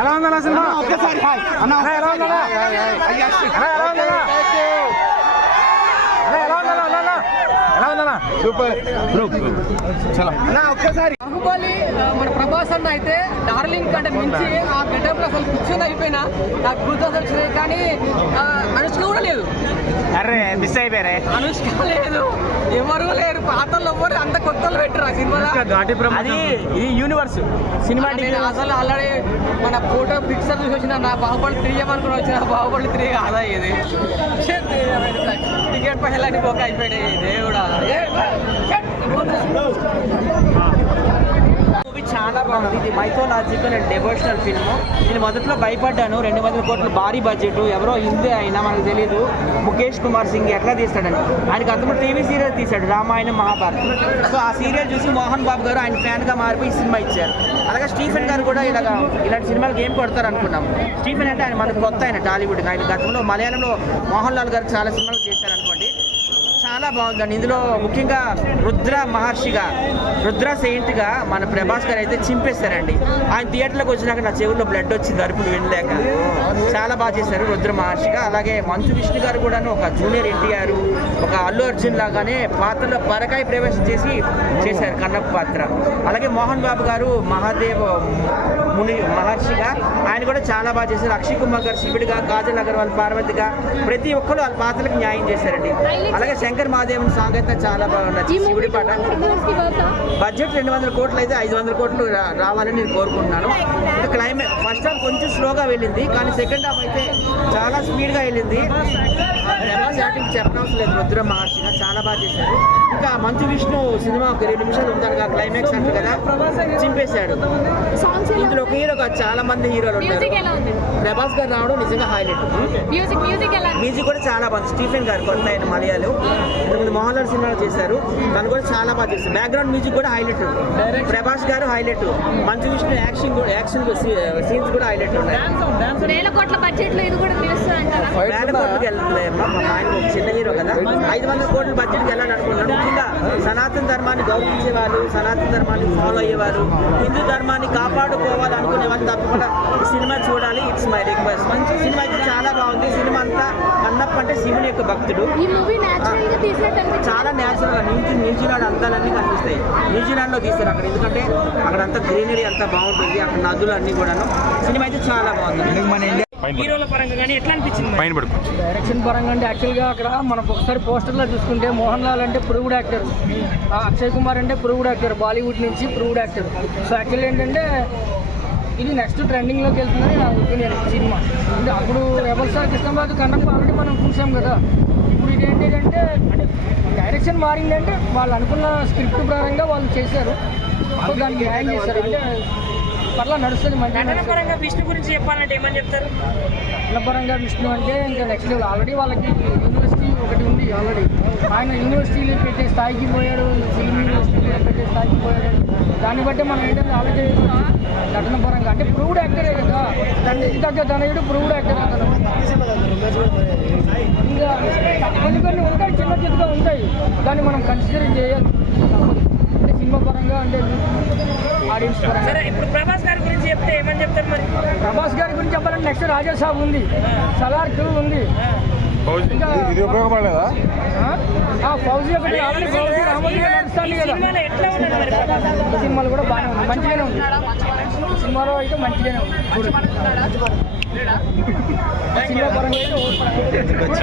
ఎలా ఉందన్నా సినిమా? ఒక్కసారి అన్న ఎలా ఉందన్నా? ఎలా ఉందన్నా? సూపర్ చాలా అన్న ఒక్కసారి. బాహుబలి మన ప్రభాస్ అన్న అయితే డార్లింగ్ కంటే మించి ఆ గెటప్ లో అసలు కూర్చొని అయిపోయినా నాకు గుర్తొచ్చి వచ్చినాయి. కానీ అనుష్క కూడా లేదు. అరే మిస్ అయిపోయారే. అనుష్క లేదు, ఎవరు లేరు, పాతలు ఎవరు, అంత కొత్తలు పెట్టరు ఆ సినిమాలో. అది ఇది యూనివర్స్ సినిమా. అసలు ఆల్రెడీ మన ఫోటో పిక్చర్ చూసి వచ్చిన నా బాహుబలి 3 అనుకుని వచ్చిన బాహుబలి 3 కాదా ఇది. టికెట్ పైసలు పోక అయిపోయినాయి దేవుడా. మూవీ చాలా బాగుంది. ఇది మైథాలజికల్ అండ్ డెవోషనల్ ఫిల్మ్. నేను మొదట్లో భయపడ్డాను. 200 కోట్లు భారీ బడ్జెట్, ఎవరో హిందీ అయినా మనకు తెలీదు, ముఖేష్ కుమార్ సింగ్ ఎట్లా తీస్తాడని. ఆయనకు అంతకుముందు టీవీ సీరియల్ తీశాడు, రామాయణం మహాభారతం. సో ఆ సీరియల్ చూసి మోహన్ బాబు గారు ఆయన ఫ్యాన్గా మారిపోయి ఈ సినిమా ఇచ్చారు. అలాగే స్టీఫెన్ గారు కూడా ఇలాంటి సినిమాలకు ఏం కొడతారు అనుకున్నాం. స్టీఫెన్ అంటే ఆయన మనకు కొత్త, ఆయన టాలీవుడ్. ఆయన గతంలో మలయాళంలో మోహన్ లాల్ గారు చాలా సినిమాలు చేశారనుకోండి. చాలా బాగుందండి. ఇందులో ముఖ్యంగా రుద్ర మహర్షిగా, రుద్ర సెయింట్గా మన ప్రభాస్ గారు అయితే చింపేశారండి. ఆయన థియేటర్లోకి వచ్చినాక నా చెవుల్లో బ్లడ్ వచ్చింది, అరుపులు వినలేక. చాలా బాగా చేశారు రుద్ర మహర్షిగా. అలాగే మంచు విష్ణు గారు కూడాను ఒక జూనియర్ ఎన్టీఆర్, ఒక అల్లు అర్జున్ లాగానే పాత్రలో పరకాయ ప్రవేశం చేశారు కన్నప్ప పాత్ర. అలాగే మోహన్ బాబు గారు మహాదేవ్ ముని మహర్షిగా ఆయన కూడా చాలా బాగా చేశారు. అక్షయ్ కుమార్ గారు శివుడిగా, కాజల్ అగర్వాల్ పార్వతిగా, ప్రతి ఒక్కరు వాళ్ళ పాత్రలకు న్యాయం చేశారండి. అలాగే శంకర్ మహాదేవన్ సాంగ్ అయితే చాలా బాగుంది. శివుడి పాట. బడ్జెట్ 200 కోట్లు అయితే 500 కోట్లు రావాలని నేను కోరుకుంటున్నాను. క్లైమాక్స్ ఫస్ట్ హాఫ్ కొంచెం స్లోగా వెళ్ళింది, కానీ సెకండ్ హాఫ్ అయితే చాలా స్పీడ్గా వెళ్ళింది. చెప్పనవసరం లేదు. రుద్ర మహర్షిగా చాలా బాగా చేశారు. ఇంకా మంచు విష్ణు సినిమా ఒక 2 నిమిషాలు ఉందనగా క్లైమాక్స్ అంటారు కదా, చింపేశాడు. ఇందులో ఒక హీరో కాదు, చాలా మంది హీరోలు ఉంటారు. ప్రభాస్ గారు రావడం నిజంగా హైలైట్. మ్యూజిక్ కూడా చాలా బాగుంది. స్టీఫెన్ గారు కొత్త ఆయన మలయాళం, ఇంతకుముందు మోహన్ లాల్ సినిమాలు చేశారు, తను కూడా చాలా బాగా చేశారు. బ్యాక్గ్రౌండ్ మ్యూజిక్ కూడా హైలైట్. ప్రభాస్ గారు highlight. Manchu Vishnu action scenes కూడా హైలైట్ ఉన్నాయి. వేల కోట్ల బడ్జెట్ లో ఇది కూడా వేల కోట్లకి వెళ్ళలేమ్మా, మా ఆయన ఒక చిన్న హీరో కదా. 500 కోట్ల బడ్జెట్కి వెళ్ళాలనుకున్నాను. ముఖ్యంగా సనాతన ధర్మాన్ని గౌరవించే వాళ్ళు, సనాతన ధర్మాన్ని ఫాలో అయ్యేవారు, హిందూ ధర్మాన్ని కాపాడుకోవాలనుకునే వాళ్ళు తప్పకుండా ఈ సినిమా చూడాలి. It's my request. సినిమా అయితే చాలా బాగుంది. సినిమా అంతా కన్నప్ప అంటే శివుని యొక్క భక్తుడు. చాలా న్యాచురల్గా న్యూజిలాండ్ అందాలన్నీ కనిపిస్తాయి. న్యూజిలాండ్లో తీస్తారు అక్కడ, ఎందుకంటే అక్కడ అంతా గ్రీనరీ అంతా బాగుంటుంది, అక్కడ నదులు అన్నీ కూడాను. సినిమా అయితే చాలా బాగుంది. హీరోల పరంగా కానీ ఎట్లా అనిపించింది? డైరెక్షన్ పరంగా అంటే యాక్చువల్గా అక్కడ మనం ఒకసారి పోస్టర్లో చూసుకుంటే మోహన్ లాల్ అంటే ప్రూవ్డ్ యాక్టర్, అక్షయ్ కుమార్ అంటే ప్రూవ్డ్ యాక్టర్, బాలీవుడ్ నుంచి ప్రూవ్డ్ యాక్టర్. సో యాక్చువల్లీ ఏంటంటే ఇది నెక్స్ట్ ట్రెండింగ్లోకి వెళ్తుందని నా ఒపీనియన్. సినిమా అంటే అప్పుడు rebel star Krishnaraju Kannappa already మనం చూసాం కదా. ఇప్పుడు ఇదేంటంటే అంటే డైరెక్షన్ మారిందంటే వాళ్ళు అనుకున్న స్క్రిప్ట్ ప్రకారంగా వాళ్ళు చేశారు. సో దానికి న్యాయం చేశారు. అంటే పర్లా నడుస్తుంది. నటనపరంగా విష్ణు గురించి చెప్పాలంటే ఏమని చెప్తారు? నటనపరంగా విష్ణు అంటే ఇంకా నెక్స్ట్ లెవెల్. ఆల్రెడీ వాళ్ళకి యూనివర్సిటీ ఒకటి ఉంది. ఆల్రెడీ ఆయన యూనివర్సిటీలో పెట్టే స్థాయికి పోయాడు, ఫిల్మ్ యూనివర్సిటీలో పెట్టే స్థాయికి పోయాడు. దాన్ని బట్టి మనం ఏంటంటే ఆలోచన నటన పరంగా అంటే ప్రూవ్డ్ యాక్టరే కదా. ఇంతక తనయుడు ప్రూవ్డ్ యాక్టర్ అతను. ఇంకా కొన్ని ఉంటాయి, చిన్న చిన్నగా ఉంటాయి, దాన్ని మనం కన్సిడర్ చేయాలి. అంటే సినిమా పరంగా అంటే ఆడియన్స్ పరంగా. ఇప్పుడు ప్రభాస్ గారి గురించి చెప్తే ఏమని చెప్తారు మరి? ప్రభాస్ గారి గురించి చెప్పాలంటే నెక్స్ట్ రాజాసాబ్ ఉంది, సలార్ 2 ఉంది. ఇంకా ఇది ఉపయోగపడలేదా? ఫౌజీ ఒకటి ఆల్రెడీ ఫౌజీ రామోజీ నడుస్తుంది కదా. సినిమాలు కూడా బాగానే ఉంది, మంచిగానే ఉంది. సినిమాలో అయితే మంచిగానే ఉంది. సినిమా పరంగా అయితే